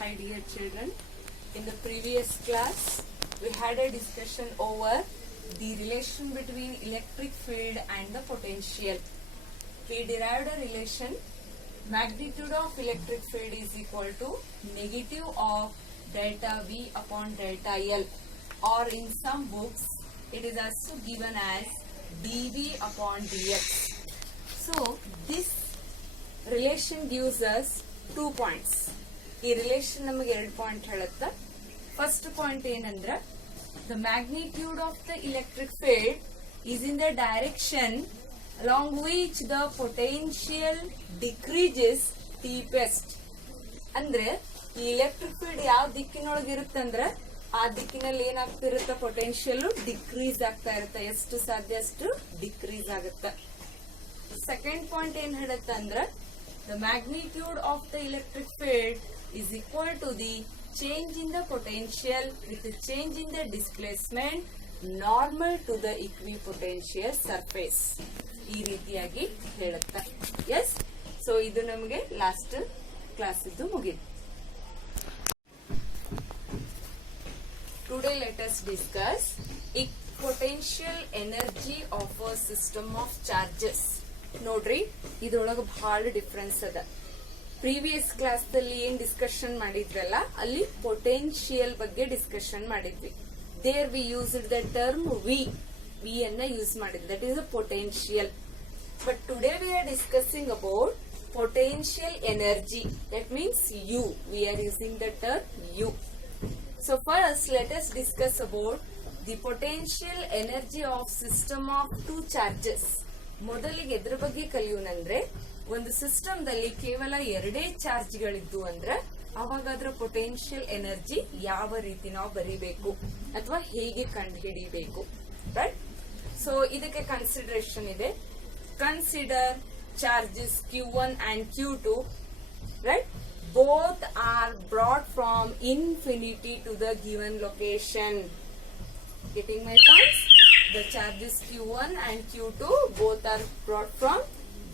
Hi dear children, in the previous class we had a discussion over the relation between electric field and the potential. We derived a relation, magnitude of electric field is equal to negative of delta V upon delta L, or in some books it is also given as dV upon dx. So this relation gives us 2 points. ಈ ರಿಲೇಷನ್ ನಮಗೆ 2 ಪಾಯಿಂಟ್ ಹೇಳುತ್ತೆ. First point ಏನಂದ್ರೆ the magnitude of the electric field is in the direction along which the potential decreases deepest. ಅಂದ್ರೆ ಈ electric field ಯಾವ ದಿಕ್ಕಿನೊಳಗೆ ಇರುತ್ತಂದ್ರೆ ಆ ದಿಕ್ಕಿನಲ್ಲಿ ಏನಾಗ್ತಿರುತ್ತೆ, ಪೊಟೆನ್ಶಿಯಲ್ ಡಿಕ್ರೀಸ್ ಆಗ್ತಾ ಇರುತ್ತೆ. ಎಷ್ಟು ಸಾಧ್ಯ ಅಷ್ಟು ಡಿಕ್ರೀಸ್ ಆಗುತ್ತೆ. ಸೆಕೆಂಡ್ ಪಾಯಿಂಟ್ ಏನ್ ಹೇಳುತ್ತೆ ಅಂದ್ರೆ the magnitude of the electric field is equal to the change in the potential with the change in the displacement normal to the equipotential surface. ಈ ರೀತಿಯಾಗಿ ಹೇಳುತ್ತೆ. ಎಸ್, ಸೊ ಇದು ನಮಗೆ ಲಾಸ್ಟ್ ಕ್ಲಾಸ್ ಇದ್ದು ಮುಗಿತು. Today let us discuss potential energy of a system of charges. ನೋಡ್ರಿ, ಇದ್ರೊಳಗ ಬಹಳ ಡಿಫರೆನ್ಸ್ ಅದ. ಪ್ರೀವಿಯಸ್ ಕ್ಲಾಸ್ ದಲ್ಲಿ ಏನ್ ಡಿಸ್ಕಷನ್ ಮಾಡಿದ್ರಲ್ಲ, ಅಲ್ಲಿ ಪೊಟೆನ್ಶಿಯಲ್ ಬಗ್ಗೆ ಡಿಸ್ಕಷನ್ ಮಾಡಿದ್ವಿ. There we used the term V ಅನ್ನ ಯೂಸ್ ಮಾಡಿದ್ವಿ. That is a potential. But today we are discussing about potential energy. That means U. We are using the term U. So first let us discuss about the potential energy of system of 2 charges. ಮೊದಲಿಗೆ ಎದ್ರ ಬಗ್ಗೆ ಕಲಿಯೋಣಂದ್ರೆ, ಒಂದು ಸಿಸ್ಟಮ್ ದಲ್ಲಿ ಕೇವಲ 2 ಚಾರ್ಜ್ಗಳಿದ್ದು ಅಂದ್ರೆ ಅವಾಗ ಅದರ ಪೊಟೆನ್ಶಿಯಲ್ ಎನರ್ಜಿ ಯಾವ ರೀತಿ ನಾವು ಬರೀಬೇಕು ಅಥವಾ ಹೇಗೆ ಕಂಡುಹಿಡಿಯಬೇಕು. ರೈಟ್. ಸೊ ಇದಕ್ಕೆ ಕನ್ಸಿಡರೇಷನ್ ಇದೆ. Consider charges Q1 and Q2. Right. Both are brought from infinity to the given location. Getting my points? The charges Q1 and Q2 both are brought from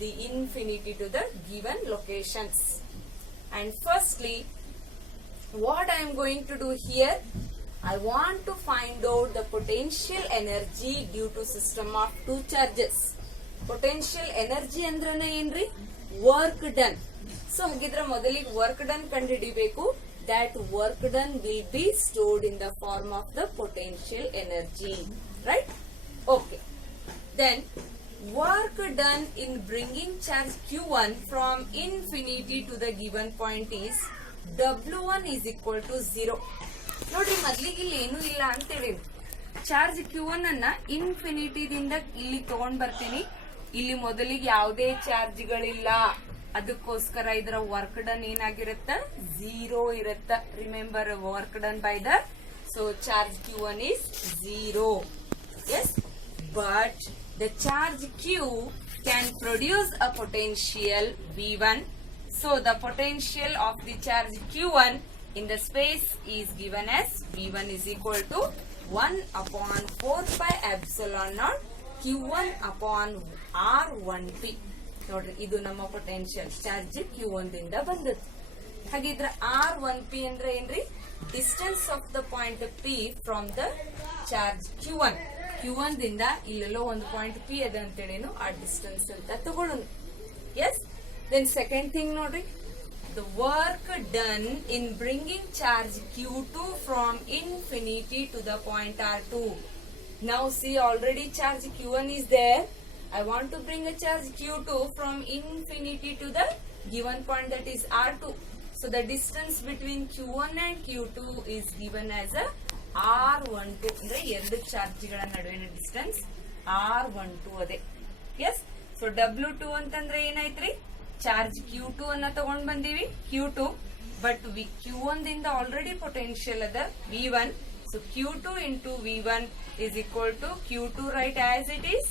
the infinity to the given locations. And firstly, what I am going to do here, I want to find out the potential energy due to system of 2 charges. Potential energy ಅಂದ್ರನ ಏನ್ರಿ? Work done. So ಹಾಗಿದ್ರೆ ಮೊದಲಿಗೆ work done ಕಂಡುಹಿಡಿಬೇಕು. That work done will be stored in the form of the potential energy. Right? Okay. Then work done in bringing charge Q1 from infinity to the given point is W1 is equal to 0. ನೋಡ್ರಿ, ಮೊದಲಿಗೆ ಇಲ್ಲಿ ಏನು ಇಲ್ಲ ಅಂತೇಳಿ charge Q1 ಅನ್ನ ಇನ್ಫಿನಿಟಿದಿಂದ ಇಲ್ಲಿ ತಗೊಂಡ್ ಬರ್ತೀನಿ. ಇಲ್ಲಿ ಮೊದಲಿಗೆ ಯಾವುದೇ ಚಾರ್ಜ್ಗಳಿಲ್ಲ, ಅದಕ್ಕೋಸ್ಕರ ಇದರ ವರ್ಕ್ ಡನ್ ಏನಾಗಿರುತ್ತ? 0 ಇರುತ್ತ. Remember, work done by the charge Q1 is 0. Yes, but the charge Q can produce a potential V1. So the potential of the charge Q1 in the space is given as V1 is equal to 1 upon 4 pi epsilon naught Q1 upon R1P. ನೋಡ್ರಿ, ಇದು ನಮ್ಮ potential charge Q1 ದಿಂದ ಬಂದದ್ದು. ಹಾಗಿದ್ರೆ R1P ಅಂದ್ರೆ ಏನ್ರಿ? Distance of the point P from the charge Q1. Q1 ದಿಂದ ಇಲ್ಲೆಲ್ಲೋ ಒಂದು ಪಾಯಿಂಟ್ P ಅದ ಅಂತೇಳೇನು, ಆ ಡಿಸ್ಟೆನ್ಸ್ ಅಂತ ತಗೊಳ್ಳೋಣ. ಎಸ್. ದೆನ್ ಸೆಕೆಂಡ್ ಥಿಂಗ್ ನೋಡ್ರಿ, the work done in bringing charge Q2 from infinity to the point R2. Now see, already charge Q1 is there. I want to bring a charge Q2 from infinity to the given point, that is R2. So the distance between Q1 and Q2 is given as a R12. ಅಂದ್ರೆ 2 ಚಾರ್ಜ್ಗಳ ನಡುವಿನ distance R12 ಅದೇ. S. So W2 ಅಂತಂದ್ರೆ ಏನಾಯ್ತ್ರಿ? Charge Q2 ಅನ್ನ ತಗೊಂಡ್ ಬಂದೀವಿ, Q2. But Q1 ದಿಂದ ಆಲ್ರೆಡಿ ಪೊಟೆನ್ಶಿಯಲ್ ಅದ V1. So Q2 into V1 is equal to Q2, right, as it is.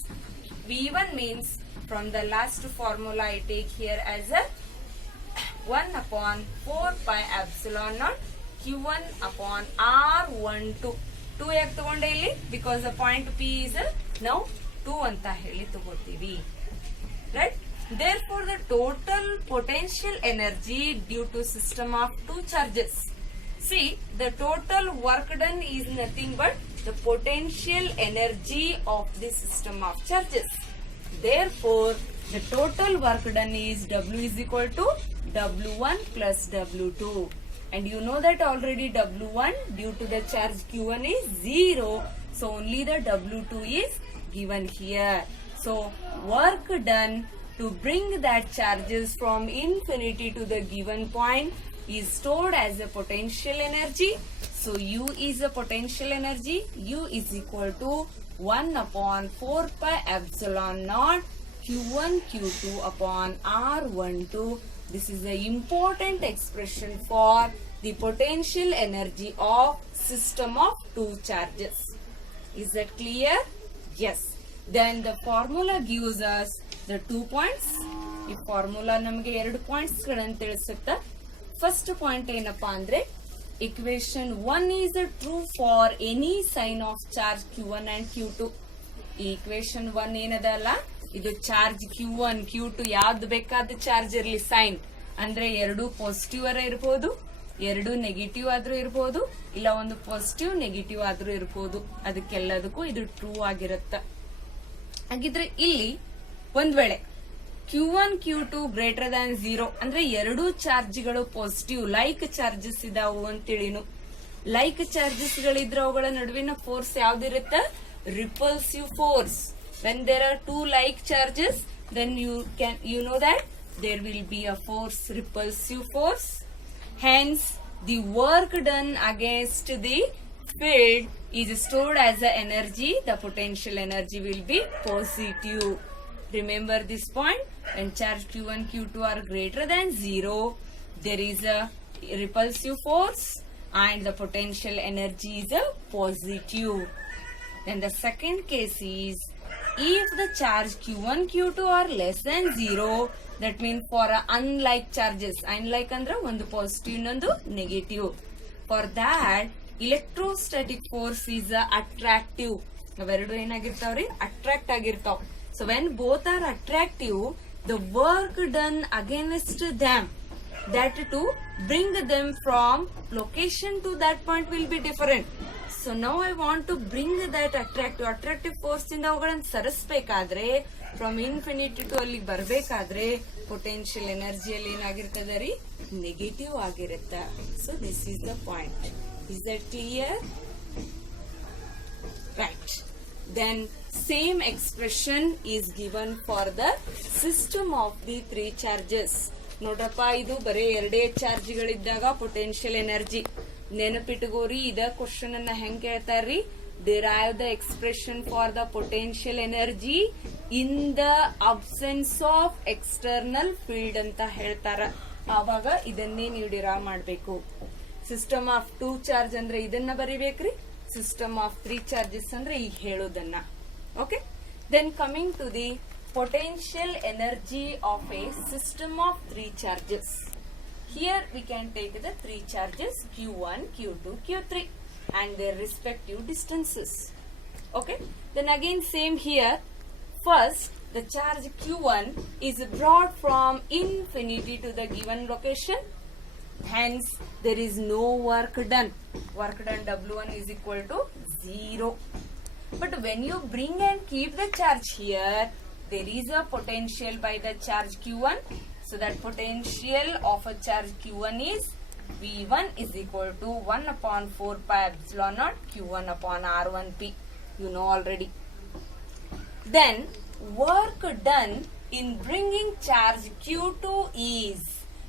V1 means, from the last formula I take here as a 1 upon 4 pi epsilon naught Q1 upon R12. 2 ಯಾಕೆ ತಗೊಂಡೆ ಇಲ್ಲಿ? Because the point P is now 2 ಅಂತ ಹೇಳಿ ತಗೋತೀವಿ. Right. Therefore, the total potential energy due to system of two charges. See, the total work done is nothing but the potential energy of the system of charges. Therefore, the total work done is W is equal to W1 plus W2. And you know that already W1 due to the charge Q1 is 0. So only the W2 is given here. So work done to bring that charges from infinity to the given point is stored as a potential energy. So U is a potential energy. U is equal to 1 upon 4 pi epsilon naught Q1 Q2 upon R12. This is the important expression for the potential energy of system of two charges. Is that clear? Yes. Then the formula gives us the 2 points. ಈ ಫಾರ್ಮುಲಾ ನಮಗೆ 2 ಪಾಯಿಂಟ್ಸ್ ಗಳನ್ನು ತಿಳಿಸುತ್ತೆ. First point ಏನಪ್ಪಾ ಅಂದ್ರೆ equation 1 is true for any sign of charge Q1 and Q2. ಈ equation 1 ಏನದಲ್ಲ ಇದು charge Q1 Q2 ಯಾವ್ದು ಬೇಕಾದ ಚಾರ್ಜ್ ಇರಲಿ ಸೈನ್ ಅಂದ್ರೆ ಎರಡು ಪಾಸಿಟಿವ್ ಅರ ಇರಬಹುದು, ಎರಡು ನೆಗೆಟಿವ್ ಆದ್ರೂ ಇರಬಹುದು, ಇಲ್ಲ ಒಂದು ಪಾಸಿಟಿವ್ ನೆಗೆಟಿವ್ ಆದ್ರೂ ಇರಬಹುದು. ಅದಕ್ಕೆಲ್ಲದಕ್ಕೂ ಇದು ಟ್ರೂ ಆಗಿರುತ್ತೆ. ಹಾಗಿದ್ರೆ ಇಲ್ಲಿ ಒಂದ್ ವೇಳೆ Q1 Q2 ಗ್ರೇಟರ್ ದ್ಯಾನ್ 0 ಅಂದ್ರೆ ಎರಡೂ ಚಾರ್ಜ್ಗಳು ಪಾಸಿಟಿವ್ ಲೈಕ್ ಚಾರ್ಜಸ್ ಇದಾವು ಅಂತೇಳಿನು. ಲೈಕ್ ಚಾರ್ಜಸ್ ಗಳಿದ್ರೆ ಅವುಗಳ ನಡುವಿನ ಫೋರ್ಸ್ ಯಾವ್ದಿರುತ್ತೆ? Repulsive force. When there are two like charges, then you know that there will be a force, repulsive force. Hence, the work done against the field is stored as a energy. The potential energy will be positive. Remember this point. When charge Q1, Q2 are greater than 0, there is a repulsive force and the potential energy is a positive. Then the second case is if the charge Q1, Q2 are less than 0, that means for unlike charges, unlike ಅಂದ್ರೆ ಒಂದು ಪಾಸಿಟಿವ್ ಇನ್ನೊಂದು negative. For that, electrostatic force is attractive. ಅವೆರಡು ಏನಾಗಿರ್ತಾವ್ರಿ? ಅಟ್ರಾಕ್ಟ್ ಆಗಿರ್ತಾವ. So when both are attractive, the work done against them, that to bring them from location to that point will be different. So now I want to bring that attractive force ಇಂದ ಅವುಗಳನ್ನು ಸರಿಸಬೇಕಾದ್ರೆ from infinity to ಅಲ್ಲಿ ಬರಬೇಕಾದ್ರೆ ಪೊಟೆನ್ಶಿಯಲ್ ಎನರ್ಜಿಯಲ್ಲಿ ಏನಾಗಿರ್ತದೆ ರೀ? ನೆಗೆಟಿವ್ ಆಗಿರುತ್ತೆ. So this is the point. Is that clear? Right. Then same expression is given for the system of the three charges. ನೋಡ್ರಪ್ಪ, ಇದು ಬರೀ ಎರಡೇ ಚಾರ್ಜ್ಗಳಿದ್ದಾಗ ಪೊಟೆನ್ಶಿಯಲ್ ಎನರ್ಜಿ. ನೆನಪಿಟ್ಕೋರಿ, ಇದ ಕ್ವಶನ್ ಅನ್ನ ಹೆಂಗ್ ಕೇಳ್ತಾರ್ರಿ? Derive the expression for the potential energy in the absence of external field ಅಂತ ಹೇಳ್ತಾರ. ಆವಾಗ ಇದನ್ನೇ ನೀವು ಡಿರೈವ್ ಮಾಡಬೇಕು. ಸಿಸ್ಟಮ್ ಆಫ್ ಟೂ ಚಾರ್ಜ್ ಅಂದ್ರೆ ಇದನ್ನ ಬರಿಬೇಕ್ರಿ. ಸಿಸ್ಟಮ್ ಆಫ್ ತ್ರೀ ಚಾರ್ಜಸ್ ಅಂದ್ರೆ ಈಗ ಹೇಳೋದನ್ನ. Okay. Then coming to the potential energy of a system of three charges. Here we can take the three charges Q1, Q2, Q3 and their respective distances. Okay. Then again same here. First, the charge Q1 is brought from infinity to the given location. Hence, there is no work done. Work done W1 is equal to 0. But when you bring and keep the charge here, there is a potential by the charge Q1. So that potential of a charge Q1 is V1 is equal to 1 upon 4 pi epsilon naught Q1 upon R1P. You know already. Then work done in bringing charge Q2 is.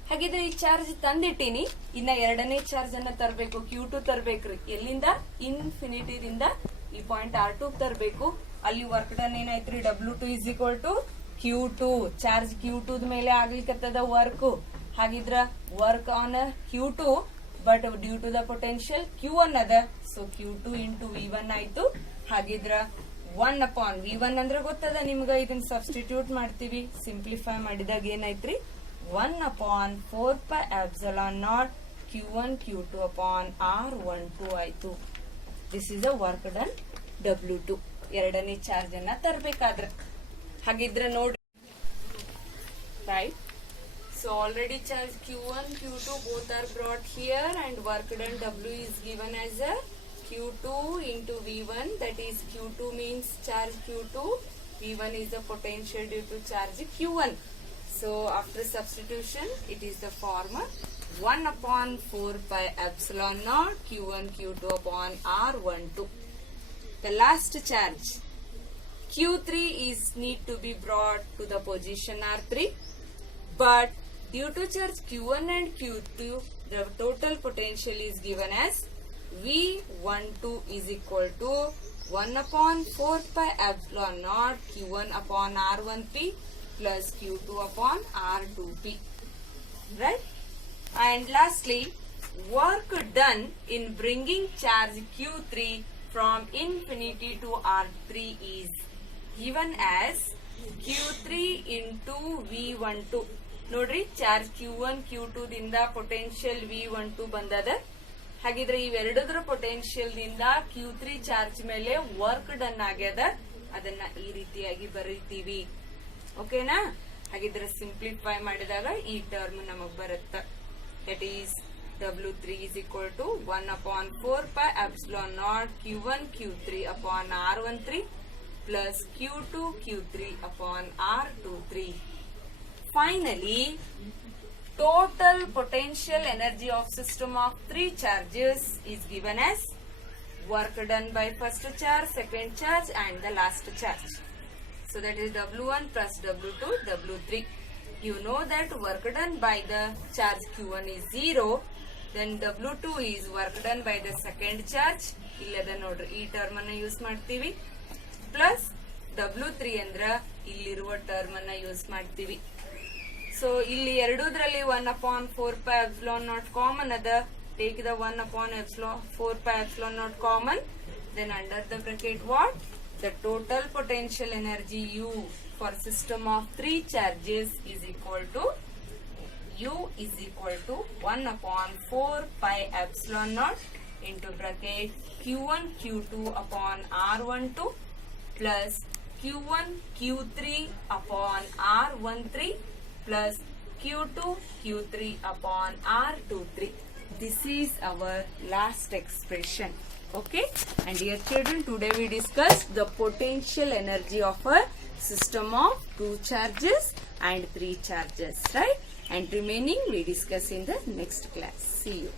ಹಾಗಿದ್ರೆ ಈ ಚಾರ್ಜ್ ತಂದಿಟ್ಟಿನಿ, ಇನ್ನ ಎರಡನೇ ಚಾರ್ಜ್ ಅನ್ನ ತರಬೇಕು. Q2 ತರಬೇಕ್ರಿ. ಎಲ್ಲಿಂದ? ಇನ್ಫಿನಿಟಿದಿಂದ ಈ ಪಾಯಿಂಟ್ R2 ತರಬೇಕು. ಅಲ್ಲಿ ವರ್ಕ್ ಡನ್ ಏನಾಯ್ತ್ರಿ? W2 is equal to Q2. Charge Q2 ಮೇಲೆ ಆಗ್ಲಿಕ್ಕತ್ತದ ವರ್ಕ್. ಹಾಗಿದ್ರ work on Q2 but due to the potential Q1 ಅದ. ಸೊ Q2 ಇಂಟು V1 ಆಯ್ತು. ಹಾಗಿದ್ರ 1 ಅಪಾನ್ V1 ಅಂದ್ರೆ ಗೊತ್ತದ ನಿಮ್ಗ. ಇದನ್ನ ಸಬ್ಸ್ಟಿಟ್ಯೂಟ್ ಮಾಡ್ತೀವಿ. ಸಿಂಪ್ಲಿಫೈ ಮಾಡಿದಾಗ ಏನಾಯ್ತ್ರಿ? 1 upon 4 pi epsilon naught Q1 Q2 upon R12 ಆಯ್ತು. This is a work done W2. ಎರಡನೇ ಚಾರ್ಜ್ ಅನ್ನ ತರಬೇಕಾದ್ರೆ. ಹಾಗಿದ್ರೆ ನೋಡ್ರಿ, right? So already charge Q1, Q2 both are brought here, and work done W is given as a Q2 into V1, that is Q2 means charge Q2, V1 is the potential due to charge Q1. So after substitution, it is the form 1 upon 4 pi epsilon naught Q1 Q2 upon R12. The last charge Q3 is need to be brought to the position R3, but due to charge Q1 and Q2, the total potential is given as V12 is equal to 1 upon 4 pi epsilon naught Q1 upon R1p plus Q2 upon R2p, right? And lastly, work done in bringing charge Q3 from infinity to R3 is given as Q3 into V12. ನೋಡ್ರಿ charge Q1 Q2 ದಿಂದ potential V12 ಬಂದದ. ಹಾಗಿದ್ರೆ ಇವೆರಡರ ಪೊಟೆನ್ಶಿಯಲ್ ದಿಂದ Q3 charge ಮೇಲೆ work done ಆಗ್ಯದ. ಅದನ್ನ ಈ ರೀತಿಯಾಗಿ ಬರೀತೀವಿ. ಓಕೆನಾ? ಹಾಗಿದ್ರೆ ಸಿಂಪ್ಲಿಫೈ ಮಾಡಿದಾಗ ಈ ಟರ್ಮ್ ನಮಗ್ ಬರುತ್ತೆ. That is W3 is equal to 1 upon 4 pi epsilon naught Q1 Q3 upon R13 plus Q2 Q3 upon R23. Finally, total potential energy of system of 3 charges is given as work done by first charge, second charge and the last charge. So that is W1 plus W2, W3. You know that work done by the charge Q1 is 0. Then W2 is work done by the second charge. ಇಲ್ಲದ ನೋಡ್ರಿ ಈ ಟರ್ಮ್ ಅನ್ನ ಯೂಸ್ ಮಾಡ್ತೀವಿ. Plus W3 ಅಂದ್ರ ಇಲ್ಲಿರುವ ಟರ್ಮ್ ಅನ್ನ ಯೂಸ್ ಮಾಡ್ತೀವಿ. ಸೊ ಇಲ್ಲಿ ಎರಡೂದ್ರಲ್ಲಿ 1 upon 4 pi epsilon naught common ಅದ. Take the 1 upon 4 pi epsilon naught common. Then under the bracket what? The total potential energy U for system of 3 charges is equal to U is equal to 1 upon 4 pi epsilon naught into bracket Q1 Q2 upon R12 plus Q1 Q3 upon R13 plus Q2 Q3 upon R23. This is our last expression. Okay, and dear children, today we discussed the potential energy of a system of 2 charges and 3 charges, right? And remaining we discuss in the next class. See you.